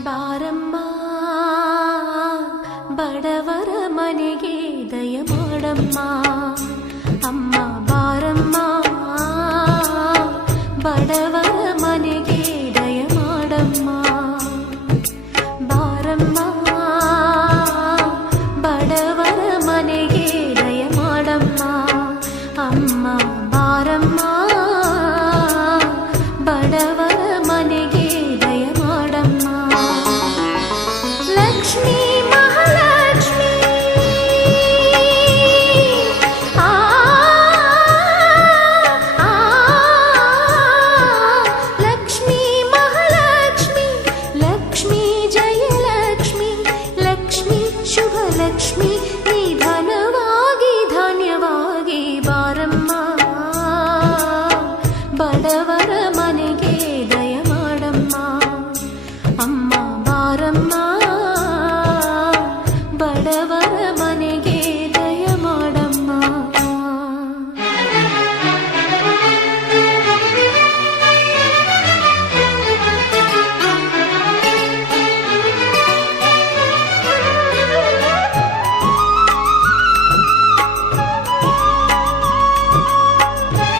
ಬಾರಮ್ಮ ಬಡವರ ಮನೆಗೆ ದಯ ಮಾಡಮ್ಮ ಅಮ್ಮ ಬಾರಮ್ಮ ಬಡವರ ಮನೆಗೆ ದಯ ಮಾಡಮ್ಮ ಬಾರಮ್ಮ ಬಡವರ ಮನೆಗೆ ದಯ ಮಾಡಮ್ಮ ಅಮ್ಮ ಬಾರಮ್ಮ ಬಡವರ ಮನೆಗೆ ದಯ ಮಾಡಮ್ಮ ಲಕ್ಷ್ಮೀ ಮಹಾಲಕ್ಷ್ಮೀ ಲಕ್ಷ್ಮೀ ಮಹಾಲಕ್ಷ್ಮಿ ಲಕ್ಷ್ಮೀ ಜಯಲಕ್ಷ್ಮಿ ಲಕ್ಷ್ಮೀ ಶುಭ ಲಕ್ಷ್ಮಿ ನಿಧನವಾಗಿ ಧಾನ್ಯವಾಗಿ ಬಾರಮ್ಮ ಬಡವರ ಮನೆಗೆ ದಯ ಮಾಡಮ್ಮ ಅಮ್ಮ ಬಾರಮ್ಮ